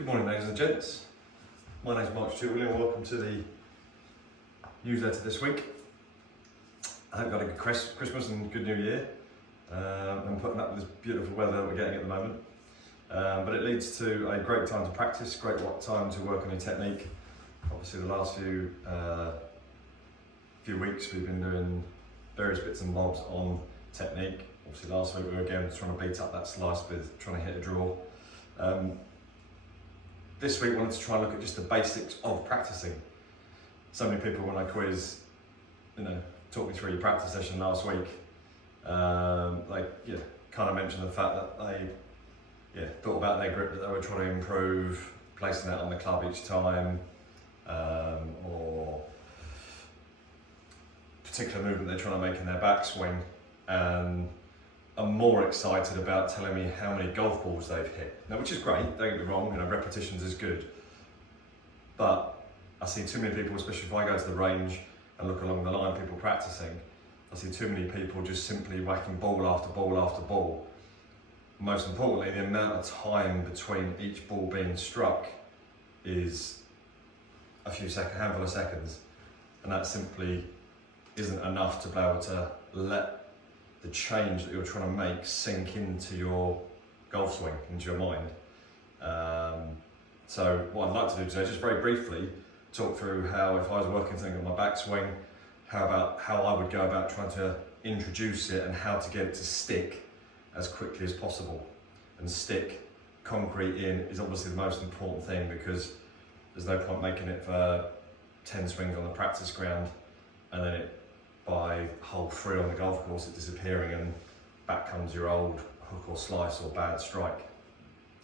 Good morning, ladies and gents. My name's Mark Stewart William. Welcome to the newsletter this week. I hope you had a good Christmas and good New Year. I'm putting up with this beautiful weather that we're getting at the moment. But it leads to a great time to practice, great time to work on your technique. Obviously, the last few weeks we've been doing various bits and bobs on technique. Obviously, last week we were again trying to beat up that slice with trying to hit a draw. This week I wanted to try and look at just the basics of practicing. So many people when I quiz, talk me through your practice session last week. Kind of mentioned the fact that they thought about their grip, that they were trying to improve, placing that on the club each time, or particular movement they're trying to make in their backswing. And I'm more excited about telling me how many golf balls they've hit. Now, which is great, don't get me wrong, repetitions is good. But I see too many people, especially if I go to the range and look along the line, people practicing, I see too many people just simply whacking ball after ball after ball. Most importantly, the amount of time between each ball being struck is a handful of seconds. And that simply isn't enough to be able to let the change that you're trying to make sink into your golf swing, into your mind. So what I'd like to do today, just very briefly, talk through how, if I was working something on my backswing, how I would go about trying to introduce it and how to get it to stick as quickly as possible. And stick concrete in is obviously the most important thing, because there's no point making it for 10 swings on the practice ground and then by hole 3 on the golf course it disappearing and back comes your old hook or slice or bad strike.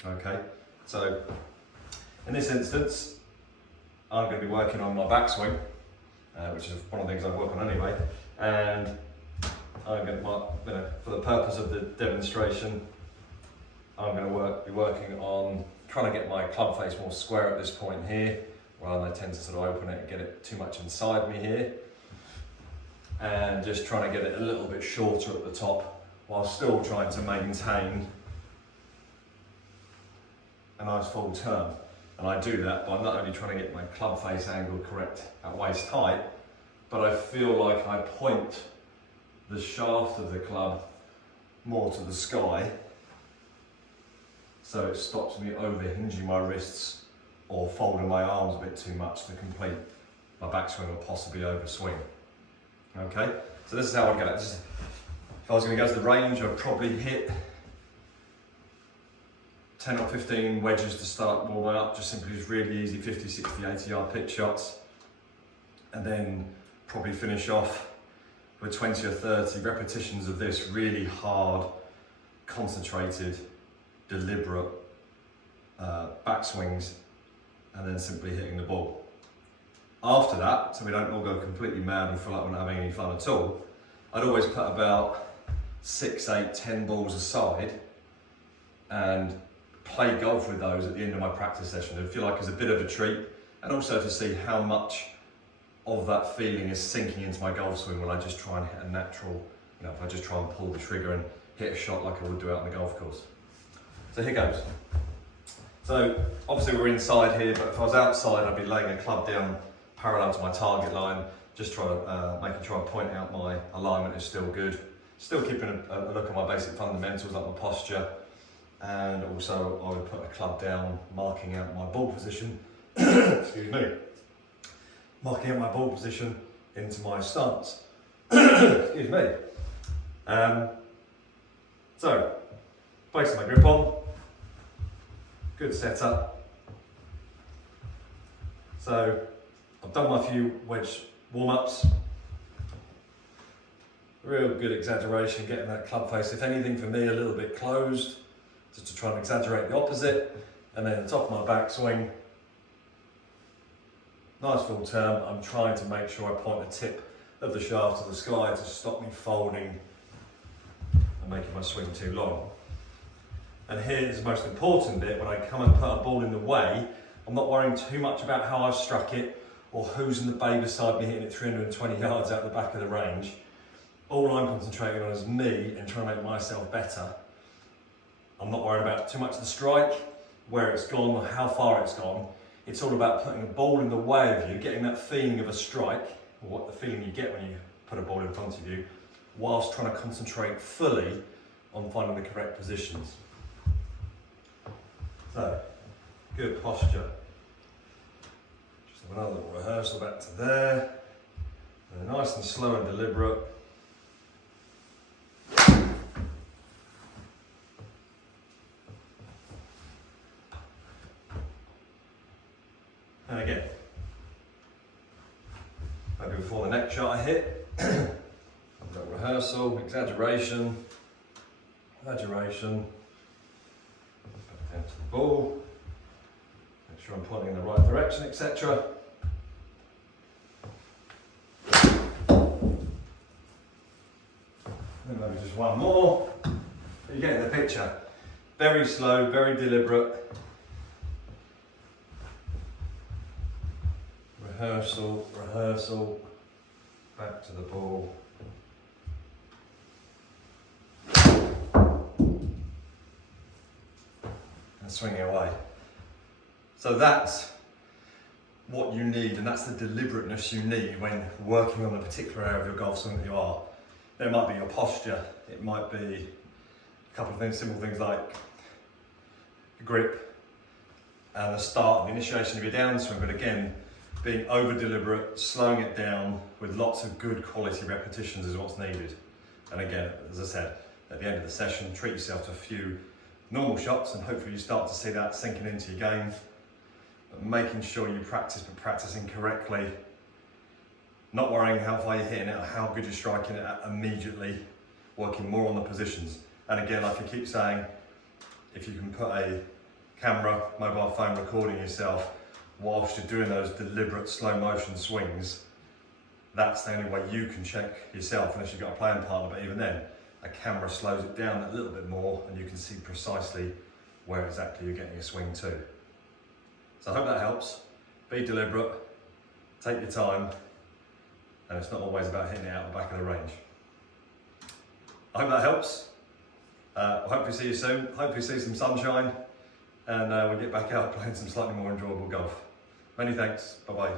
Okay, so in this instance I'm going to be working on my backswing, which is one of the things I work on anyway, and I'm going to, for the purpose of the demonstration, I'm going to be working on trying to get my club face more square at this point here, rather than I tend to sort of open it and get it too much inside me here, and just trying to get it a little bit shorter at the top while still trying to maintain a nice full turn. And I do that by not only trying to get my club face angle correct at waist height, but I feel like I point the shaft of the club more to the sky, so it stops me overhinging my wrists or folding my arms a bit too much to complete my backswing or possibly overswing. Okay, so this is how I'd get it. If I was going to go to the range, I'd probably hit 10 or 15 wedges to start warming up, just simply really easy 50, 60, 80 yard pitch shots, and then probably finish off with 20 or 30 repetitions of this really hard, concentrated, deliberate backswings, and then simply hitting the ball. After that, so we don't all go completely mad and feel like we're not having any fun at all, I'd always put about 6, 8, 10 balls aside and play golf with those at the end of my practice session. I feel like it's a bit of a treat, and also to see how much of that feeling is sinking into my golf swing when I just try and hit a natural, if I just try and pull the trigger and hit a shot like I would do out on the golf course. So here goes. So obviously we're inside here, but if I was outside I'd be laying a club down parallel to my target line, just making sure I point out my alignment is still good, still keeping a look at my basic fundamentals like my posture, and also I would put a club down marking out my ball position, excuse me, marking out my ball position into my stance, excuse me. So, placing my grip on, good setup. So, I've done my few wedge warm-ups. Real good exaggeration, getting that club face, if anything for me, a little bit closed, just to try and exaggerate the opposite. And then the top of my backswing, nice full turn. I'm trying to make sure I point the tip of the shaft to the sky to stop me folding and making my swing too long. And here's the most important bit: when I come and put a ball in the way, I'm not worrying too much about how I've struck it or who's in the bay beside me hitting it 320 yards out the back of the range. All I'm concentrating on is me and trying to make myself better. I'm not worried about too much of the strike, where it's gone or how far it's gone. It's all about putting a ball in the way of you, getting that feeling of a strike, or what the feeling you get when you put a ball in front of you, whilst trying to concentrate fully on finding the correct positions. So, good posture. Just have another little rehearsal back to there. And nice and slow and deliberate. And again, maybe before the next shot I hit, a little rehearsal, exaggeration, back down to the ball, make sure I'm pointing in the right direction, etc. And maybe just one more. You're getting the picture. Very slow, very deliberate. Rehearsal, back to the ball. And swinging away. So that's what you need, and that's the deliberateness you need when working on a particular area of your golf swing that you are. It might be your posture, it might be a couple of things, simple things like grip and the start, the initiation of your downswing, but again, being over deliberate, slowing it down with lots of good quality repetitions is what's needed. And again, as I said, at the end of the session, treat yourself to a few normal shots and hopefully you start to see that sinking into your game. But making sure you practice, but practicing correctly. Not worrying how far you're hitting it or how good you're striking it immediately. Working more on the positions. And again, like I keep saying, if you can put a camera, mobile phone recording yourself whilst you're doing those deliberate slow motion swings, that's the only way you can check yourself unless you've got a playing partner, but even then, a camera slows it down a little bit more and you can see precisely where exactly you're getting your swing to. So I hope that helps. Be deliberate, take your time, and it's not always about hitting it out the back of the range. I hope that helps. I'll hopefully see you soon, hopefully see some sunshine, and we'll get back out playing some slightly more enjoyable golf. Many thanks, bye bye.